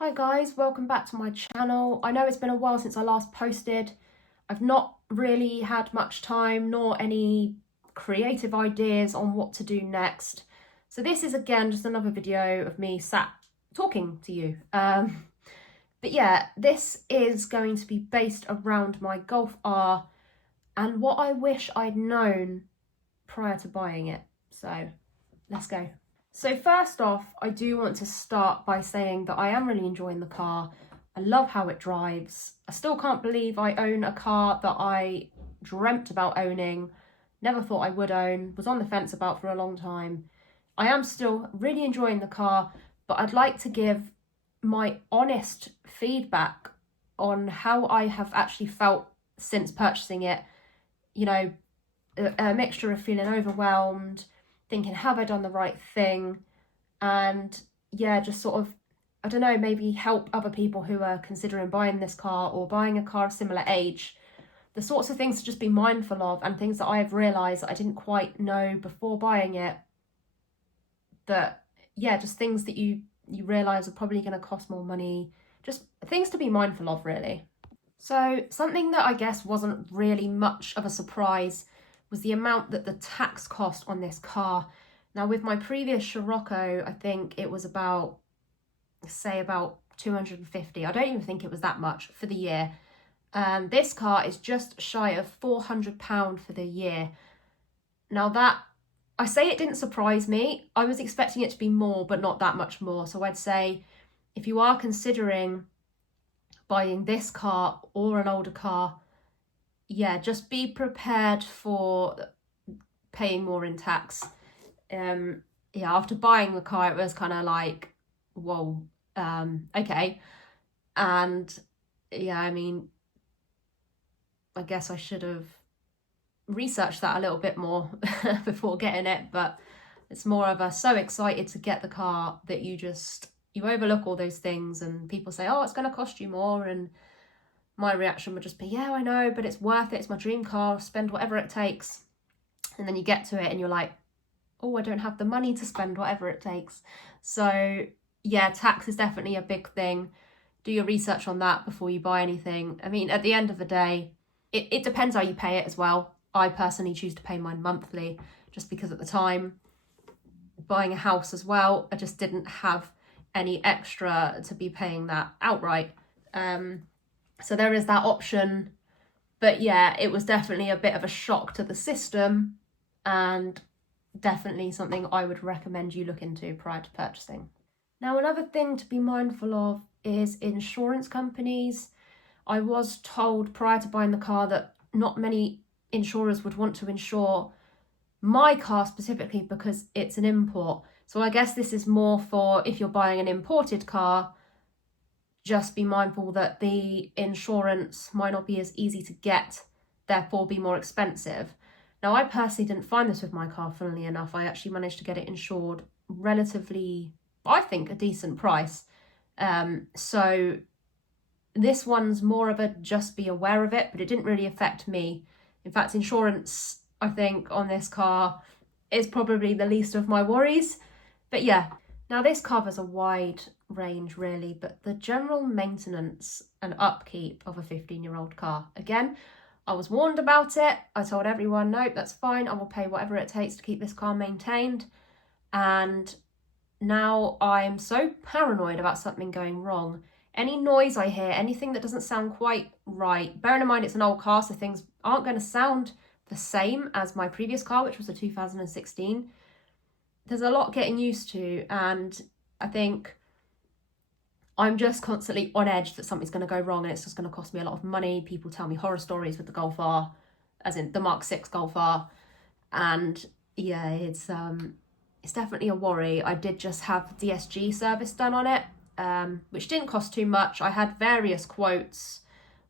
Hi guys, welcome back to my channel. I know it's been a while since I last posted. I've not really had much time nor any creative ideas on what to do next. So this is again just another video of me sat talking to you. But yeah, this is going to be based around my Golf R and what I wish I'd known prior to buying it. So let's go. So first off, I do want to start by saying that I am really enjoying the car. I love how it drives. I still can't believe I own a car that I dreamt about owning, never thought I would own, was on the fence about for a long time. I am still really enjoying the car, but I'd like to give my honest feedback on how I have actually felt since purchasing it. You know, a mixture of feeling overwhelmed, thinking, have I done the right thing? And yeah, just sort of, I don't know, maybe help other people who are considering buying this car or buying a car of similar age. The sorts of things to just be mindful of and things that I've realised that I didn't quite know before buying it. That, yeah, just things that you realise are probably going to cost more money. Just things to be mindful of, really. So something that I guess wasn't really much of a surprise was the amount that the tax cost on this car. Now with my previous Scirocco, I think it was about 250. I don't even think it was that much for the year. This car is just shy of £400 for the year. Now that, I say it didn't surprise me. I was expecting it to be more, but not that much more. So I'd say if you are considering buying this car or an older car, yeah, just be prepared for paying more in tax. Yeah, after buying the car, it was kind of like, whoa, okay. And yeah, I mean, I guess I should have researched that a little bit more before getting it, but it's more of a so excited to get the car that you overlook all those things, and people say, oh, it's going to cost you more, and my reaction would just be, yeah, I know, but it's worth it. It's my dream car. I'll spend whatever it takes. And then you get to it and you're like, oh, I don't have the money to spend whatever it takes. So yeah, tax is definitely a big thing. Do your research on that before you buy anything. I mean, at the end of the day, it depends how you pay it as well. I personally choose to pay mine monthly just because at the time, buying a house as well, I just didn't have any extra to be paying that outright. So there is that option. But yeah, it was definitely a bit of a shock to the system and definitely something I would recommend you look into prior to purchasing. Now, another thing to be mindful of is insurance companies. I was told prior to buying the car that not many insurers would want to insure my car specifically because it's an import. So I guess this is more for if you're buying an imported car, just be mindful that the insurance might not be as easy to get, therefore be more expensive. Now, I personally didn't find this with my car, funnily enough. I actually managed to get it insured relatively, I think, a decent price. So this one's more of a just be aware of it, but it didn't really affect me. In fact, insurance, I think, on this car is probably the least of my worries. But yeah, now this covers a wide range really, but the general maintenance and upkeep of a 15-year-old car. Again, I was warned about it. I told everyone, nope, that's fine. I will pay whatever it takes to keep this car maintained. And now I'm so paranoid about something going wrong. Any noise I hear, anything that doesn't sound quite right, bearing in mind it's an old car, so things aren't going to sound the same as my previous car, which was a 2016. There's a lot getting used to, and I think I'm just constantly on edge that something's going to go wrong and it's just going to cost me a lot of money. People tell me horror stories with the Golf R, as in the MK6 Golf R, and yeah, it's definitely a worry. I did just have DSG service done on it, which didn't cost too much. I had various quotes,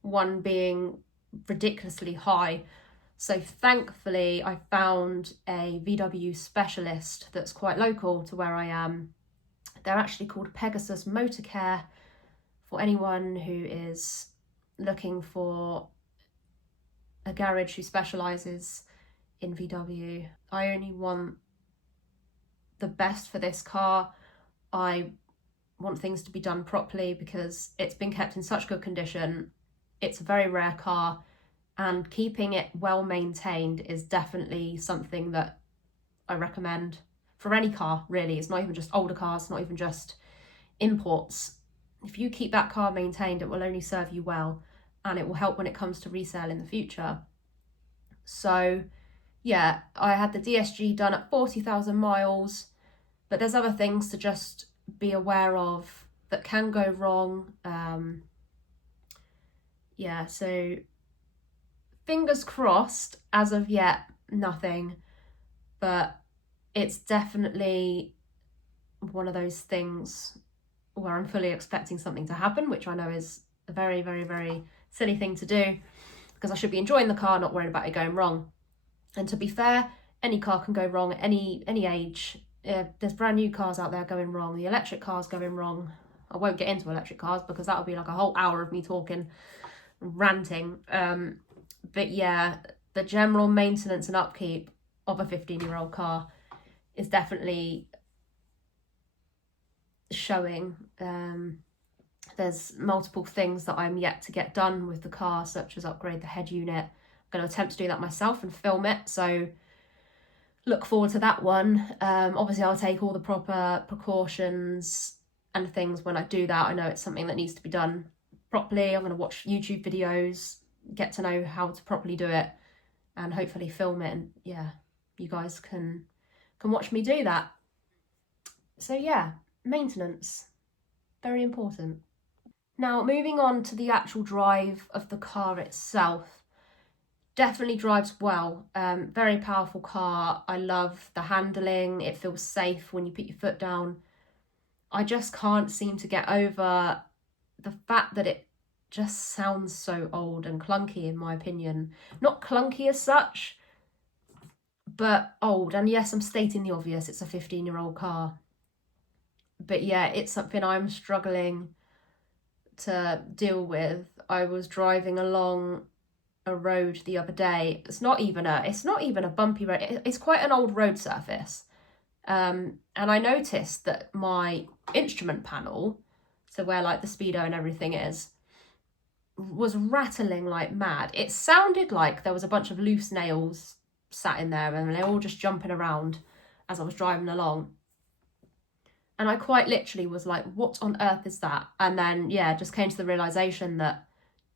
one being ridiculously high. So thankfully I found a VW specialist that's quite local to where I am. They're actually called Pegasus Motor Care, for anyone who is looking for a garage who specialises in VW. I only want the best for this car. I want things to be done properly because it's been kept in such good condition. It's a very rare car, and keeping it well maintained is definitely something that I recommend for any car, really. It's not even just older cars, not even just imports. If you keep that car maintained, it will only serve you well, and it will help when it comes to resale in the future. So yeah, I had the DSG done at 40,000 miles, but there's other things to just be aware of that can go wrong. Yeah, so fingers crossed, as of yet, nothing, but it's definitely one of those things where I'm fully expecting something to happen, which I know is a very, very, very silly thing to do because I should be enjoying the car, not worrying about it going wrong. And to be fair, any car can go wrong at any age. There's brand new cars out there going wrong. The electric cars going wrong. I won't get into electric cars because that'll be like a whole hour of me talking, ranting. But yeah, the general maintenance and upkeep of a 15-year-old car is definitely showing. There's multiple things that I'm yet to get done with the car, such as upgrade the head unit. I'm going to attempt to do that myself and film it, so look forward to that one. Obviously I'll take all the proper precautions and things when I do that. I know it's something that needs to be done properly. I'm going to watch YouTube videos, get to know how to properly do it, and hopefully film it, and yeah, you guys can watch me do that. So yeah, maintenance, very important. Now moving on to the actual drive of the car itself, definitely drives well. Very powerful car. I love the handling. It feels safe when you put your foot down. I just can't seem to get over the fact that it just sounds so old and clunky, in my opinion. Not clunky as such, but old. And yes, I'm stating the obvious, it's a 15-year-old car. But yeah, it's something I'm struggling to deal with. I was driving along a road the other day. It's not even a bumpy road. It's quite an old road surface. And I noticed that my instrument panel, so where like the speedo and everything is, was rattling like mad. It sounded like there was a bunch of loose nails sat in there and they're all just jumping around as I was driving along. And I quite literally was like, what on earth is that? And then, yeah, just came to the realization that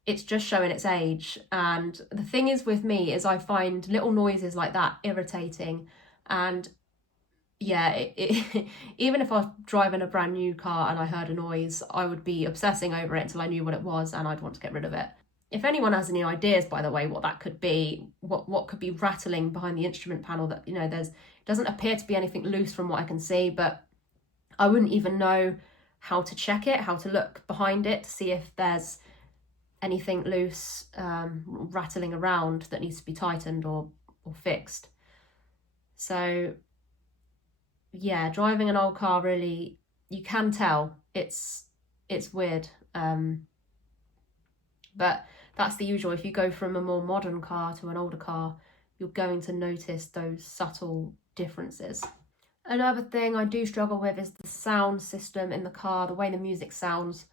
it's just showing its age. And the thing is with me is I find little noises like that irritating. And yeah, even if I was driving a brand new car and I heard a noise, I would be obsessing over it until I knew what it was and I'd want to get rid of it. If anyone has any ideas, by the way, what that could be, what could be rattling behind the instrument panel, that, you know, doesn't appear to be anything loose from what I can see, but I wouldn't even know how to check it, how to look behind it to see if there's anything loose rattling around that needs to be tightened or fixed. So yeah, driving an old car, really, you can tell it's weird. But that's the usual. If you go from a more modern car to an older car, you're going to notice those subtle differences. Another thing I do struggle with is the sound system in the car, the way the music sounds.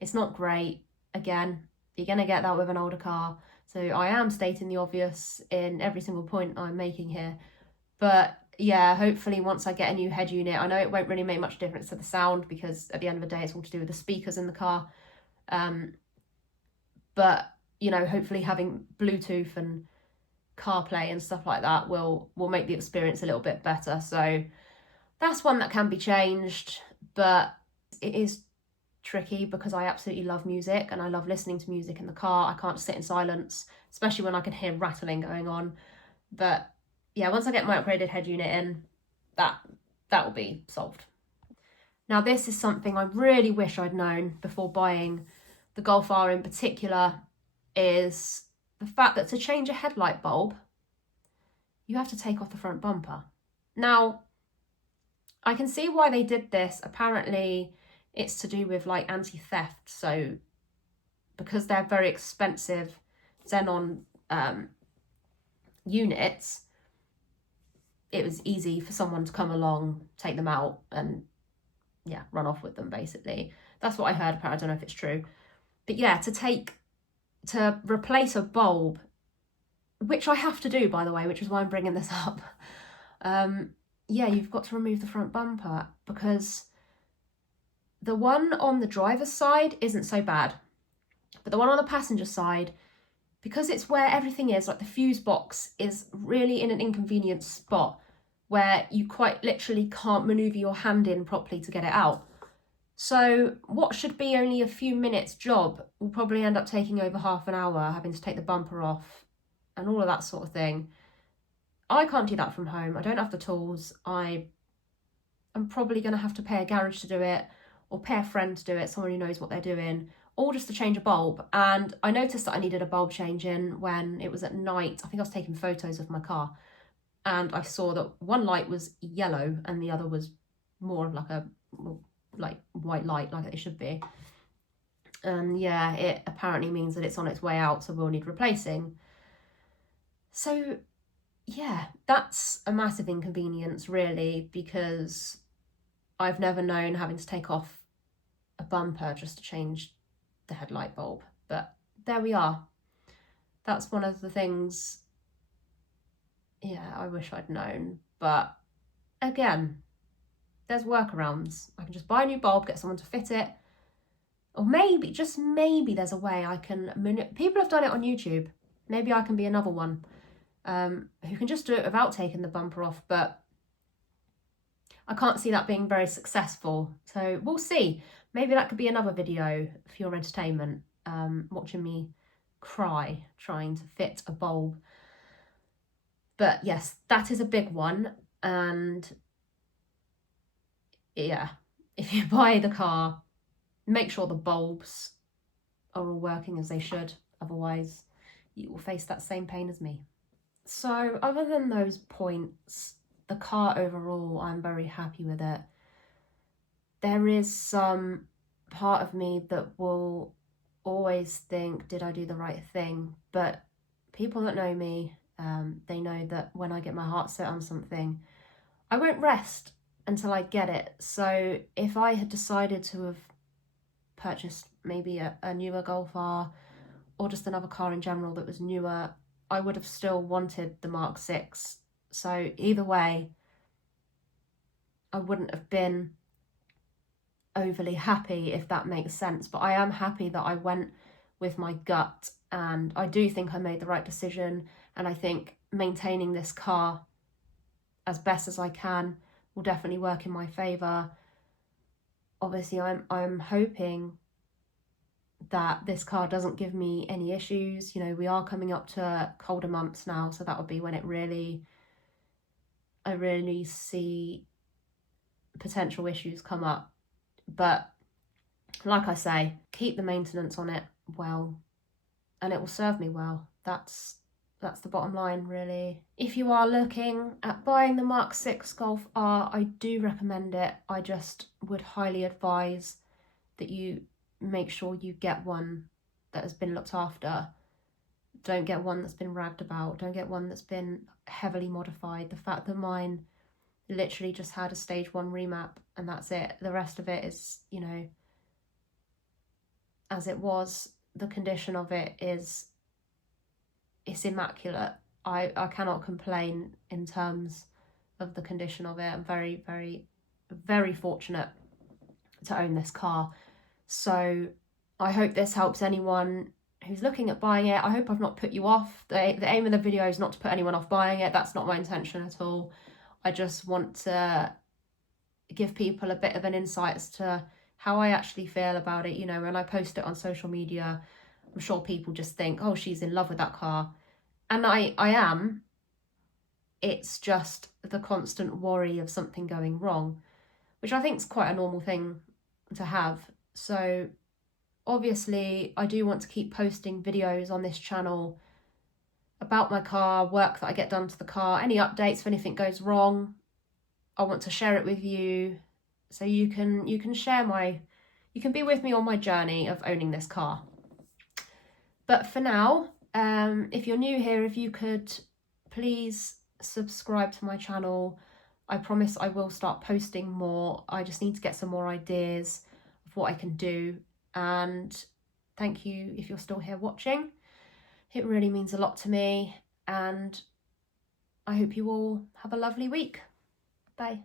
It's not great. Again, you're going to get that with an older car. So I am stating the obvious in every single point I'm making here. But yeah, hopefully once I get a new head unit, I know it won't really make much difference to the sound because at the end of the day, it's all to do with the speakers in the car. But, you know, hopefully having Bluetooth and CarPlay and stuff like that will make the experience a little bit better. So that's one that can be changed, but it is tricky because I absolutely love music and I love listening to music in the car. I can't sit in silence, especially when I can hear rattling going on. But yeah, once I get my upgraded head unit in, that will be solved. Now, this is something I really wish I'd known before buying the Golf R in particular, is the fact that to change a headlight bulb, you have to take off the front bumper. Now, I can see why they did this. Apparently, it's to do with like anti-theft. So because they're very expensive xenon units, it was easy for someone to come along, take them out and yeah, run off with them, basically. That's what I heard, apparently. I don't know if it's true. But yeah, to replace a bulb, which I have to do, by the way, which is why I'm bringing this up. Yeah, you've got to remove the front bumper, because the one on the driver's side isn't so bad. But the one on the passenger side, because it's where everything is, like the fuse box is really in an inconvenient spot where you quite literally can't maneuver your hand in properly to get it out. So what should be only a few minutes job will probably end up taking over half an hour, having to take the bumper off and all of that sort of thing. I can't do that from home. I don't have the tools. I'm probably going to have to pay a garage to do it, or pay a friend to do it, someone who knows what they're doing, or just to change a bulb. And I noticed that I needed a bulb changing when it was at night. I think I was taking photos of my car, and I saw that one light was yellow and the other was more of like a white light, like it should be. And yeah, it apparently means that it's on its way out, so we'll need replacing. So yeah, that's a massive inconvenience, really, because I've never known having to take off a bumper just to change the headlight bulb. But there we are. That's one of the things, yeah, I wish I'd known. But again, there's workarounds. I can just buy a new bulb, get someone to fit it. Or maybe, just maybe, there's a way I can... People have done it on YouTube. Maybe I can be another one who can just do it without taking the bumper off. But I can't see that being very successful. So we'll see. Maybe that could be another video for your entertainment, watching me cry trying to fit a bulb. But yes, that is a big one. And yeah, if you buy the car, make sure the bulbs are all working as they should. Otherwise, you will face that same pain as me. So other than those points, the car overall, I'm very happy with it. There is some part of me that will always think, did I do the right thing? But people that know me, they know that when I get my heart set on something, I won't rest until I get it. So if I had decided to have purchased maybe a newer Golf R, or just another car in general that was newer, I would have still wanted the Mark 6. So either way, I wouldn't have been overly happy, if that makes sense. But I am happy that I went with my gut, and I do think I made the right decision. And I think maintaining this car as best as I can will definitely work in my favour. Obviously, I'm hoping that this car doesn't give me any issues. You know, we are coming up to colder months now, so that would be when I really see potential issues come up. But like I say, keep the maintenance on it well, and it will serve me well. That's the bottom line, really. If you are looking at buying the Mark 6 Golf R, I do recommend it. I just would highly advise that you make sure you get one that has been looked after. Don't get one that's been ragged about. Don't get one that's been heavily modified. The fact that mine literally just had a stage 1 remap and that's it. The rest of it is, you know, as it was. The condition of it it's immaculate. I cannot complain in terms of the condition of it. I'm very, very, very fortunate to own this car. So I hope this helps anyone who's looking at buying it. I hope I've not put you off. The aim of the video is not to put anyone off buying it. That's not my intention at all. I just want to give people a bit of an insight as to how I actually feel about it. You know, when I post it on social media, I'm sure people just think, oh, she's in love with that car. And I am. It's just the constant worry of something going wrong, which I think is quite a normal thing to have. So obviously I do want to keep posting videos on this channel about my car, work that I get done to the car, any updates if anything goes wrong. I want to share it with you, so you can share you can be with me on my journey of owning this car. But for now, if you're new here, if you could please subscribe to my channel, I promise I will start posting more. I just need to get some more ideas of what I can do. And thank you if you're still here watching. It really means a lot to me, and I hope you all have a lovely week. Bye.